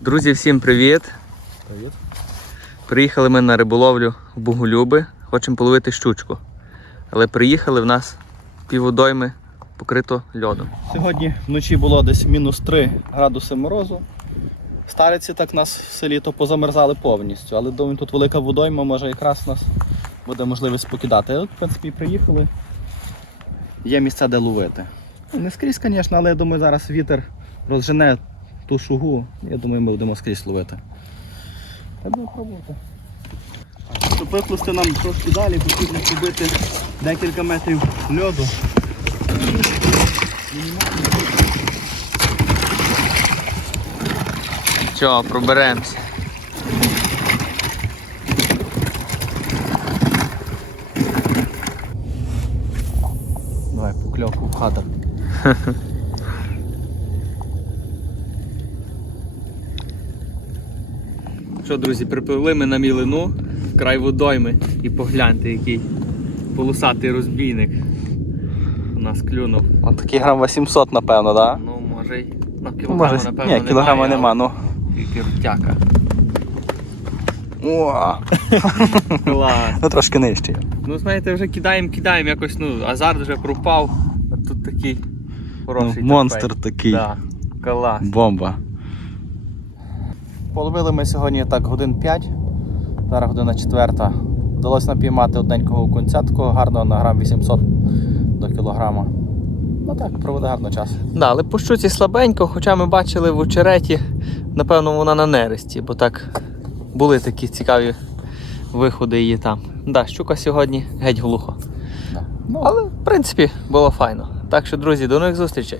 Друзі, всім привіт! Привіт. Приїхали ми на риболовлю в Бугулюби. Хочемо половити щучку. Але приїхали в нас піводойми покрито льодом. Сьогодні вночі було десь мінус 3 градуси морозу. Стариці так нас в селі то позамерзали повністю, але думаю, тут велика водойма, може якраз у нас буде можливість покидати. От, в принципі, приїхали. Є місця, де ловити. Ну, Не скрізь, звісно, але я думаю, зараз вітер розжене ту шугу. Я думаю, ми будемо скрізь ловити. Та пробувати. Щоб виплисти нам трошки далі, потрібно побити декілька метрів льоду. Чого, проберемося. Давай покльовку в хатах. Що, друзі, припливли ми на мілину в край водойми і погляньте, який полосатий розбійник у нас клюнув. Он такий грам 800, напевно, так? Ну, може, й на Да? кілограма, Може, напевно, ні, кілограма немає, нема, ну. але Тільки ртяка. О, Клас. ну трошки нижче. Ну, знаєте, вже кидаємо, кидаємо, якось, ну, азарт вже пропав, а тут такий хороший Ну, монстр такий. Да, клас. Бомба. Половили ми сьогодні так годин 5, зараз година четверта. Вдалося напіймати одненького окунця, такого гарного на грам 800 до кілограма. Ну так, проведе гарно час. Да, але по щуці слабенько, хоча ми бачили в очереті, напевно, вона на нересті, бо так були такі цікаві виходи її там. Да, щука сьогодні геть глухо. Да. Ну, Але, в принципі, було файно. Так що, друзі, до нових зустрічей.